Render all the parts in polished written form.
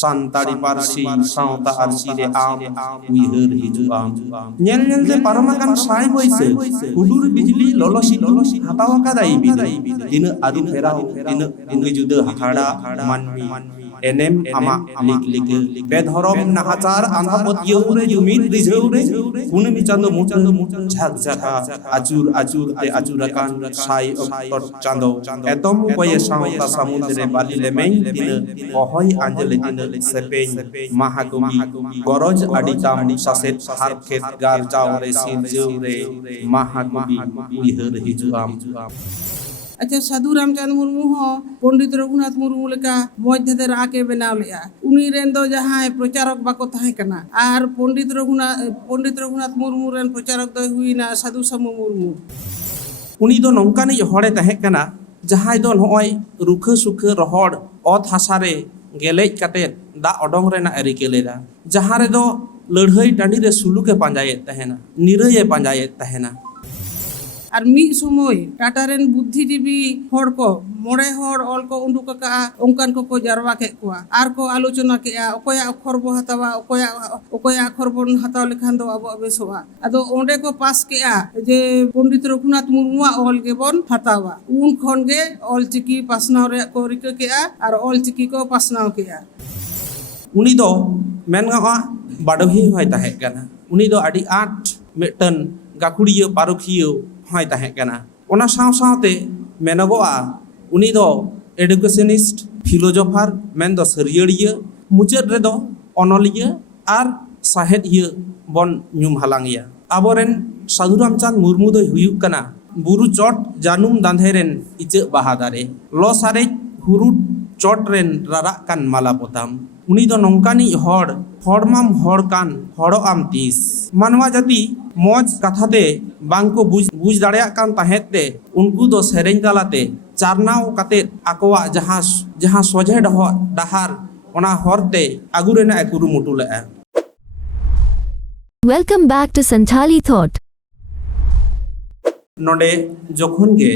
santari parsi sauta arsi re am uiheur hiju am nyel nyel te paramakan sai boise hudur bijli lolo situ hatawa kadai bidai dina adu ferau dina ingi juda hada manmi enem ama lik lik bedhorom nahachar andhapot yeure jumit rizheure kunemi chando mutan jhak jhaka ajur ajur te ajurakan sai oktor chando etom boye sauta samudre bali lemeng dina ohoi anjele dina sepeng mahagobi goroj aditam saset harket gar jaure sin jeure mahagobi uiheur hiju am अच्छा साधु रामचंद्र मुर्मू हो पंडित रघुनाथ मुर्मू लेका मौज धेर आके बनाव लेआ उनी rain दो जहां प्रचारक बाको ताहे कना आर पंडित रघुनाथ मुर्मू रेन प्रचारक दो हुईना साधु समू मुर्मू उनी दो नोंकानी हड़े ताहे कना जहां दो नय रुखा सुखा रहड़ अत हासारे गेलेज काते दा अडोंग रेना एरिके लेदा जहां रे दो लड़हई टांडी रे सुलुके पांजायेत ताहेना निरये पांजायेत ताहेना और मिद समय टाटा रेन बुद्धिजीवी हड़ को मोड़े हड़ ऑल को उंडुक का उनकान को जारवा के कुआ आर को आलोचना के ओकोया अक्षर बो हतावा ओकोया अक्षर बन हताव लेखान दो अब बेसोआ अदो ओंडे को पास के जे पंडित रघुनाथ मुर्मुआ ऑल के बन हतावा उन खन गे ऑल चिकी पासनाव रे को रिका के और ऑल चिकी को पासनाव के उनी दो मेनगा बाडोही होय ताहे कना उनी दो आडी आठ मेटन गाकुड़ियो पारुखियो होय ताहे कना ओना साव सावते मेनगोआ उनी दो एडुकेशनिस्ट फिलोजोफार मेन दो सरियड़िया मुचाद रे दो अनलिया आर साहेदिया बन ᱧᱩᱢ हालांगिया आबोरेन साधु रामचंद्र मुर्मू दो हुयुक कना बुरु चोट जानुम दांधेरेन इचे बाहादारे लो सारे हुरु चोट रेन रारा कान माला पोताम उनी दो नोंकानी हड़माम हड़ कान हड़ो आम तीस मानवा जाति मौज कथाते बांको बुझ दाड़ेया कान ताहेते उनको दो सेरेñ तालाते चारनाव काते आकोवा जहां सोझे डाहार ओना हरते आगु रेना कुरुमुटु लेआ Welcome back to Santali Thought. नोडे जखन गे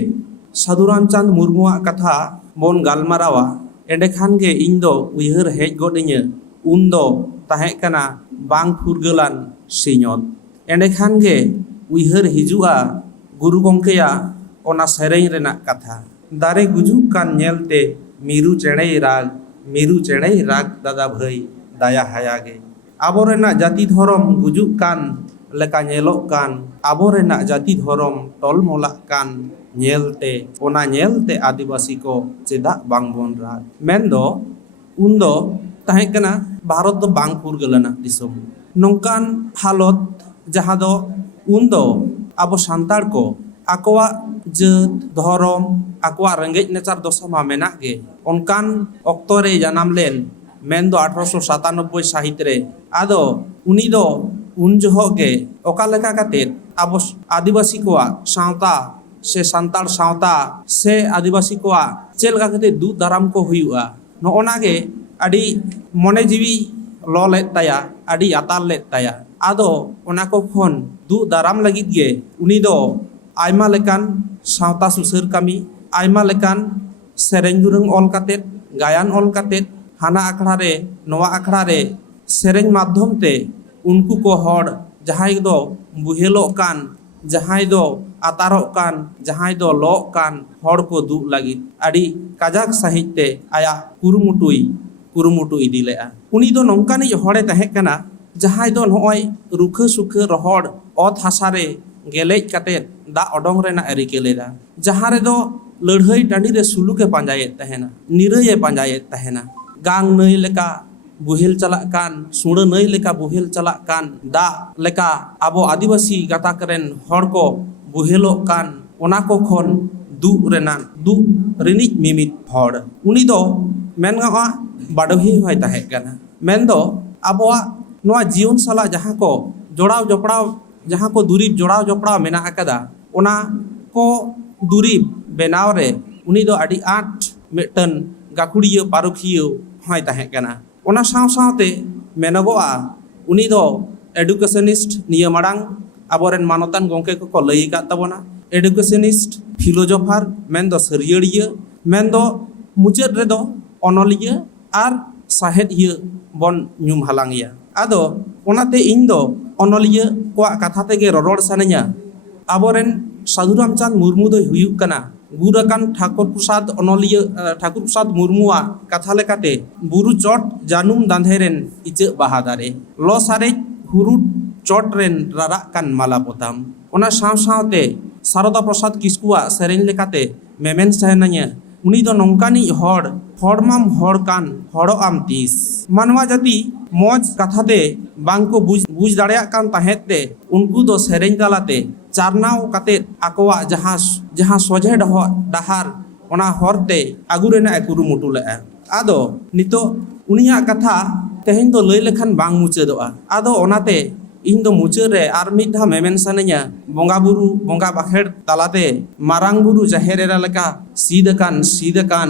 साधु रामचंद्र मुर्मुआ कथा बोन गालमारावा एंडेखान गे इन दो उयहर हेज गडिnya उन दो ताहे कना बांग फुरगलान सिñot एंडेखान गे उयहर हिजुआ गुरु गंकेया ओना सेरेñ रेना कथा दारे गुजुक कान नेलते मिरु चेड़े राग दादा भई दाया हायागे आबोरेना जाति धर्म गुजुक कान लेका नेलोक कान आबोरेना जाति धर्म टलमोला कान नेलते आदिवासी को चेदा बांग बोन राग मेनदो उन्दो ताहे कना भारत दो बांग फुरगलना दिसोम नोंकान हालत जहां दो उन्दो आबो सांतार को आकोवा जात धर्म आकोवा रेंगेज नेचार दशा मेना गे उनकान अक्तरे जानाम लेन मेन दो 1897 साहित रे आदो उनी दो उन जहो गे ओका लेका काते आबो आदिवासी कोआ सावता से सांतार सावता से आदिवासी कोआ चेलका काते दू दाराम को हुयुआ नोना गे आडी मने जीवी लो लेत ताया आडी आताल लेत ताया आदो ओना को फोन दू दाराम लगित गे उनी दो आयमा लेकान सावता सुसर कामी आयमा लेकान सेरेñ दुरंग ऑल काते गायन ऑल काते हाना आखड़ा रे नवा आखड़ा रे सेरेñ माध्यम ते उनको को हड़ जहाई दो बुहेलो कान जहाई दो आतारो कान जहाई दो लो कान हड़ को दु लगी आडी काजाक साहित्य आया कुरुमुटु इदी लेआ उनी दो नोंकानी हड़े ताहे कना जहाई दो नय रुखा सुखा रहड़ अत हासारे गेलेज काते दा अडोंग रेना एरिके लेदा जहां रे दो लड़हई टांडी रे सुलुके पांजायेत ताहेना निरये पांजायेत ताहेना गांग नई लेका बुहेल चला कान सुड़ नई लेका बुहेल चला कान दा लेका आबो आदिवासी गाताक रेन हड़ को बुहेलो कान ओना को खन दु रिनिज मिमित हड़ उनी दो मेनगा बाडोही होय ताहे कना मेन दो आबोआ नोआ जीवन साला जहां को जोड़ाव जपड़ाव जहां को दुरीब जोड़ाव जपड़ाव मेना आकदा ओना को दुरीब बेनाव रे उनी दो आडी आठ मेटन गाकुड़ियो पारुखियो होय ताहे कना ओना साव सावते मेनगोआ उनी दो एडुकेशनिस्ट निया माड़ांग आबोरेन मानतान गंके को लई का तबोना एडुकेशनिस्ट फिलोजोफार मेन दो सरियड़िया मेन दो मुचाद रे दो अनलिया are साहेदिया bon nyum halang ya ado onate ing do onoliya kwa katha tege roror sananya aboren Sadhu Ramchand Murmu do huyuk kana Gurakan Thakur Prasad Murmuwa katha lekate buru chot janum dandheren iche bahadare lo sare huru chot ren rarakan malapotam ona saw sawte Saroda Prasad Kiskuwa sereng lekate memen sahenanya uni do nongkani hormam horkan horo am tis manwa jati moj kathate bangko buj dareyak kan tahete unku do sereng talate charnau kate akowa jaha soje dahar ona horte agurena ekuru mutule ado nito unia katha teheng do lei lekhan bang muchedoa ado onate ᱤᱧ ᱫᱚ ᱢᱩᱪᱟᱹᱫ ᱨᱮ ᱟᱨ ᱢᱤᱫ ᱫᱷᱟᱣ ᱢᱮᱢᱮᱱ ᱥᱟᱱᱟᱧᱟ ᱵᱚᱸᱜᱟ ᱵᱩᱨᱩ ᱵᱚᱸᱜᱟ ᱵᱟᱠᱷᱮᱲ ᱛᱟᱞᱟᱛᱮ ᱢᱟᱨᱟᱝ ᱵᱩᱨᱩ ᱡᱟᱦᱮᱨ ᱮᱨᱟ ᱞᱮᱠᱟ ᱥᱤᱫ ᱟᱠᱟᱱ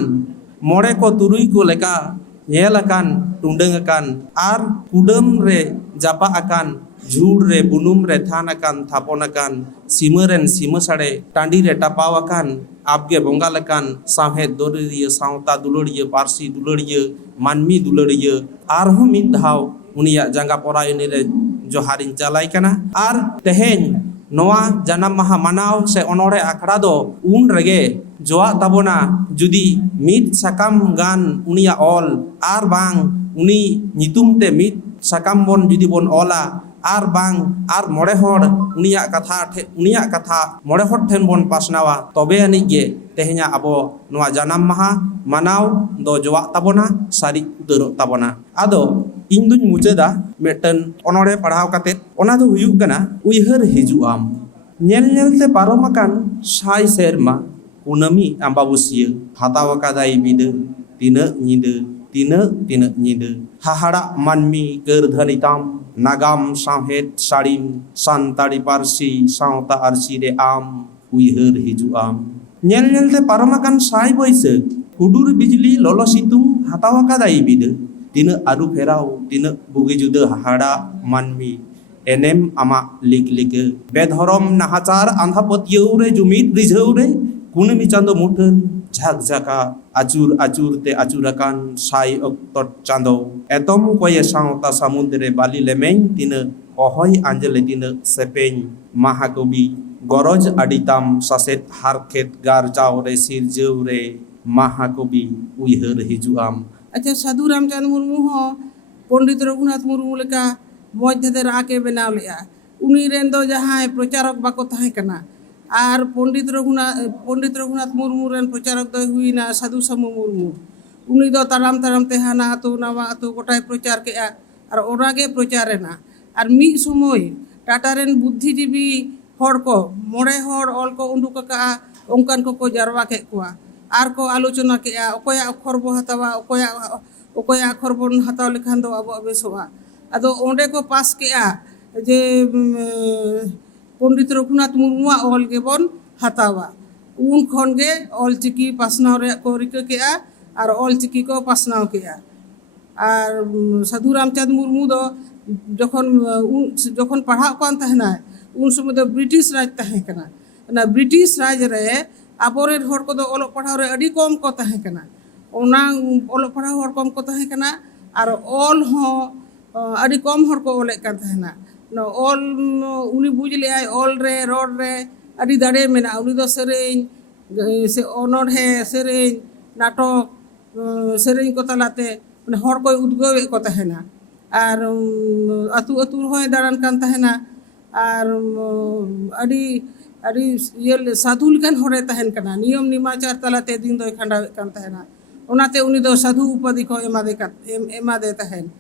ᱢᱚᱬᱮ ᱠᱚ ᱛᱩᱨᱩᱭ ᱠᱚ ᱞᱮᱠᱟ ᱧᱮᱞ ᱟᱠᱟᱱ ᱴᱩᱸᱰᱟᱹᱝ ᱟᱠᱟᱱ ᱟᱨ ᱠᱩᱰᱟᱹᱢ ᱨᱮ ᱡᱟᱯᱟᱜ ᱟᱠᱟᱱ ᱡᱷᱩᱲ ᱨᱮ ᱵᱩᱱᱩᱢ ᱨᱮ ᱛᱷᱟᱱ ᱟᱠᱟᱱ ᱛᱷᱟᱯᱚᱱ ᱟᱠᱟन ᱥᱤᱢᱟᱹ ᱨᱮᱱ ᱥᱤᱢᱟᱹ ᱥᱟᱲᱮ ᱴᱟᱺᱰᱤ ᱨᱮ ᱴᱟᱯᱟᱣ ᱟᱠᱟᱱ ᱟᱵᱜᱮ ᱵᱚᱸᱜᱟ ᱞᱮᱠᱟᱱ ᱥᱟᱶᱦᱮᱫ ᱫᱚᱨᱤᱭᱟᱹ ᱥᱟᱶᱛᱟ ᱫᱩᱞᱟᱹᱲᱤᱭᱟᱹ ᱯᱟᱹᱨᱥᱤ ᱫᱩᱞᱟᱹᱲᱤᱭᱟᱹ ᱢᱟᱹᱱᱢᱤ ᱫᱩᱞᱟᱹᱲᱤᱭᱟᱹ ᱟᱨᱦᱚᱸ ᱢᱤᱫ ᱫᱷᱟᱣ ᱩᱱᱤᱭᱟᱜ ᱡᱟᱸᱜᱟ ᱯᱚᱨᱟᱭᱚᱱᱤ ᱨᱮ ᱡᱚᱦᱟᱨᱤᱧ ᱪᱟᱞᱟᱭ ᱠᱟᱱᱟ ᱟᱨ ᱛᱮᱦᱮᱧ ᱱᱚᱣᱟ ᱡᱟᱱᱟᱢ ᱢᱟᱦᱟ ᱢᱟᱱᱟᱣ ᱥᱮ ᱚᱱᱚᱲᱦᱮ ᱟᱠᱷᱲᱟ ᱫᱚ ᱩᱱ ᱨᱮᱜᱮ ᱡᱚᱣᱟᱜ ᱛᱟᱵᱚᱱᱟ ᱡᱩᱫᱤ ᱢᱤᱫ ᱥᱟᱠᱟᱢ ᱜᱟᱱ ᱩᱱᱤᱭᱟᱜ ᱚᱞ ᱟᱨ ᱵᱟᱝ ᱩᱱᱤ ᱧᱩᱛᱩᱢ ᱛᱮ ᱢᱤᱫ ᱥᱟᱠᱟᱢ ᱵᱚᱱ ᱡᱩᱫᱤ ᱵᱚᱱ ᱚᱞᱟ ᱟᱨ ᱵᱟᱝ ᱟᱨ ᱢᱚᱬᱮ ᱦᱚᱲ ᱩᱱᱤᱭᱟᱜ ᱠᱟᱛᱷᱟ ᱢᱚᱬᱮ ᱦᱚᱲ ᱴᱷᱮᱱ ᱵᱚᱱ ᱯᱟᱥᱱᱟᱣᱟ ᱛᱚᱵᱮ ᱟᱹᱱᱤᱡ ᱜᱮ ᱛᱮᱦᱮᱧᱟᱜ ᱟᱵᱚ ᱱᱚᱣᱟ ᱡᱟᱱᱟᱢ ᱢᱟᱦᱟ ᱢᱟᱱᱟᱣ ᱫᱚ ᱡᱚᱣᱟᱜ ᱛᱟᱵᱚᱱᱟ ᱥᱟᱹᱨᱤ ᱩᱛᱟᱹᱨᱚᱜ ᱛᱟᱵᱚᱱᱟ ᱟᱫᱚ ᱤᱧ ᱫᱩᱧ ᱢᱩᱪᱟᱹᱫᱟ ᱢᱤᱫᱴᱟᱝ ᱚᱱᱚᱲᱦᱮ ᱯᱟᱲᱦᱟᱣ ᱠᱟᱛᱮᱫ ᱚᱱᱟ ᱫᱚ ᱦᱩᱭᱩᱜ ᱠᱟᱱᱟ ᱩᱭᱦᱟᱹᱨ ᱦᱤᱡᱩᱜ ᱟᱢ ᱧᱮᱞ ᱧᱮᱞᱛᱮ ᱯᱟᱨᱚᱢ ᱟᱠᱟन ᱥᱟᱭ ᱥᱮᱨᱢᱟ ᱠᱩᱱᱟᱹᱢᱤ ᱟᱢᱵᱟᱵᱩᱥᱤᱭᱟᱹ ᱦᱟᱛᱟᱣ ᱟᱠᱟᱫᱟᱭ ᱵᱤᱫᱟᱹ ᱛᱤᱱᱟᱹᱜ ᱧᱤᱫᱟᱹ ᱦᱟᱦᱟᱲᱟᱜ ᱢᱟᱹᱱᱢᱤ ᱠᱟᱹᱨᱫᱷᱟᱹᱱᱤ ᱛᱟᱢ ᱱᱟᱜᱟᱢ ᱥᱟᱶᱦᱮᱫ ᱥᱟᱹᱲᱤᱢ ᱥᱟᱱᱛᱟᱲᱤ ᱯᱟᱹᱨᱥᱤ ᱥᱟᱶᱛᱟ ᱟᱹᱨᱥᱤ ᱨᱮ ᱟᱢ ᱩᱭᱦᱟᱹᱨ ᱦᱤᱡᱩᱜ ᱟᱢ ᱧᱮᱞ ᱧᱮᱞᱛᱮ ᱯᱟᱨᱚᱢ ᱟᱠᱟᱱ ᱥᱟᱭ ᱵᱟᱹᱭᱥᱟᱹᱠᱷ ᱦᱩᱰᱩᱨ ᱵᱤᱡᱽᱞᱤ ᱞᱚᱞᱚ ᱥᱤᱛᱩᱝ ᱦᱟᱛᱟᱣ ᱟᱠᱟᱫᱟᱭ ᱵᱤᱫᱟᱹ ᱛᱤᱱᱟᱹᱜ ᱟᱹᱨᱩ ᱯᱷᱮᱨᱟᱣ ᱛᱤᱱᱟᱹᱜ ᱵᱩᱜᱤ ᱡᱩᱫᱟᱹ ᱦᱟᱦᱟᱲᱟᱜ ᱢᱟᱹᱱᱢᱤ ᱮᱱᱮᱢ ᱟᱢᱟᱜ ᱞᱤᱠᱞᱤᱠᱟᱹ ᱵᱮᱫᱷᱚᱨᱚᱢ ᱱᱟᱦᱟᱪᱟᱨ ᱟᱸᱫᱷᱟ ᱯᱟᱹᱛᱭᱟᱹᱣ ᱨᱮ ᱡᱩᱢᱤᱫ ᱨᱤᱡᱷᱟᱹᱣ ᱨᱮ ᱠᱩᱱᱟᱹᱢᱤ ᱪᱟᱸᱫᱳ ᱢᱩᱴᱷᱟᱹᱱ ঝাঁক ঝাঁকা আচুর তে আচুর আকান সাই অক্তর চাঁদো এতম কয়ে সাঁওতা সামুদ্রে বালি লেমেñ তিনাᱹᱜ অহয় আঞ্জলে তিনাᱹᱜ সেপেñ মহাকবি গরজ আডিতাম সাসেত হারখেত গারজাও রে সিরজেও রে মহাকবি উইহার হিজুআম अच्छा साधु रामचंद्र मुर्मू हो पंडित रघुनाथ मुर्मू लेका मौज धे राह के बनाव लेआ उनी रेन दो जहां प्रचारक बाको ताहे कना आर पंडित रघुनाथ मुर्मू रेन प्रचारक दो हुईना साधु समू मुर्मू उनी दो ताराम ते हाना आतो नवा आतो गोटाय प्रचार के आर ओरागे प्रचारेना आर मी समय टाटा रेन बुद्धिजीवी हर को मोड़े हर ऑल को उंडुक का ओंकान को जारवा के कुआ आर को आलोचना के अकोया अक्षर बो हतावा अकोया अक्षर बन हताव लेखान दो अब बेसोआ अदो ओंडे को पास के जे पंडित रघुनाथ मुर्मुआ ऑल के बन हतावा उन खन गे ऑल चिकी पासनाव रे को रिक के आर ऑल चिकी को पासनाव के आर साधु रामचंद्र मुर्मू दो जखन पढ़ाव कान तहना उन समय दो ब्रिटिश राज तहे कना ना ब्रिटिश राज रे आबोरे हर को दो ओलो पढ़ाव रे अडी कम को तहे कना ओना ओलो पढ़ाव हर कम को तहे कना आर ऑल हो अडी कम हर को ओले कान तहना न ऑल उनी बुझ ले आय ऑल रे रोड रे अडी दाड़े मेना उनी दो सेरेñ से अनोढ़े सेरेñ नाटक सेरेñ को तलाते माने हर को उद्गवे को तहेना आर अतु अतु होय दाड़ान कान तहेना आर अडी ये साधु लेकान हरे तहन कना नियम निमाचार तलाते दिन दो खंडावे कान तहेना ओनाते उनी दो साधु उपाधि को एमादे तहन